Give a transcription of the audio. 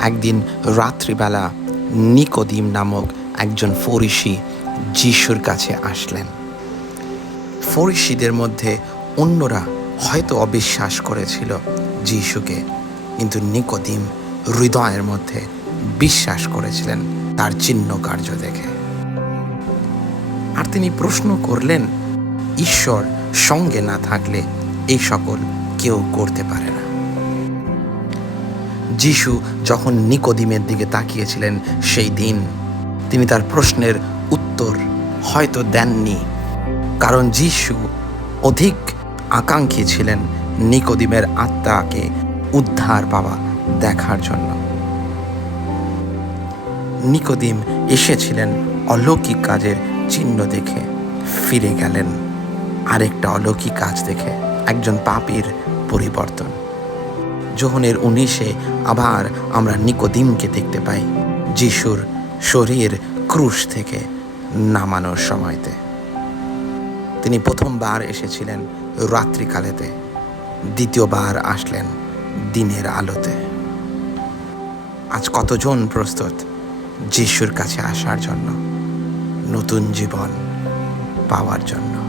একদিন রাত্রিবেলা নিকোদিম নামক একজন ফরিসি যিশুর কাছে আসলেন। ফরিসিদের মধ্যে অন্যরা হয়তো অবিশ্বাস করেছিল যিশুকে, কিন্তু নিকোদিম হৃদয়ের মধ্যে বিশ্বাস করেছিলেন তার চিহ্ন কার্য দেখে। আর তিনি প্রশ্ন করলেন, ঈশ্বর সঙ্গে না থাকলে এই সকল কেউ করতে পারে না। যিশু যখন নিকোদিমের দিকে তাকিয়েছিলেন সেই দিন, তিনি তার প্রশ্নের উত্তর হয়তো দেননি। কারণ যিশু অধিক আকাঙ্ক্ষী ছিলেন নিকোদিমের আত্মাকে উদ্ধার পাওয়া দেখার জন্য। নিকোদিম এসেছিলেন অলৌকিক কাজের চিহ্ন দেখে, ফিরে গেলেন আরেকটা অলৌকিক কাজ দেখে, একজন পাপীর পরিবর্তন। যোহনের উনিশে আবার আমরা নিকোদিমকে দেখতে পাই, যিশুর শরীর ক্রুশ থেকে নামানোর সময়তে। তিনি প্রথমবার এসেছিলেন রাত্রিকালেতে, দ্বিতীয়বার আসলেন দিনের আলোতে। আজ কতজন প্রস্তুত যিশুর কাছে আসার জন্য, নতুন জীবন পাওয়ার জন্য?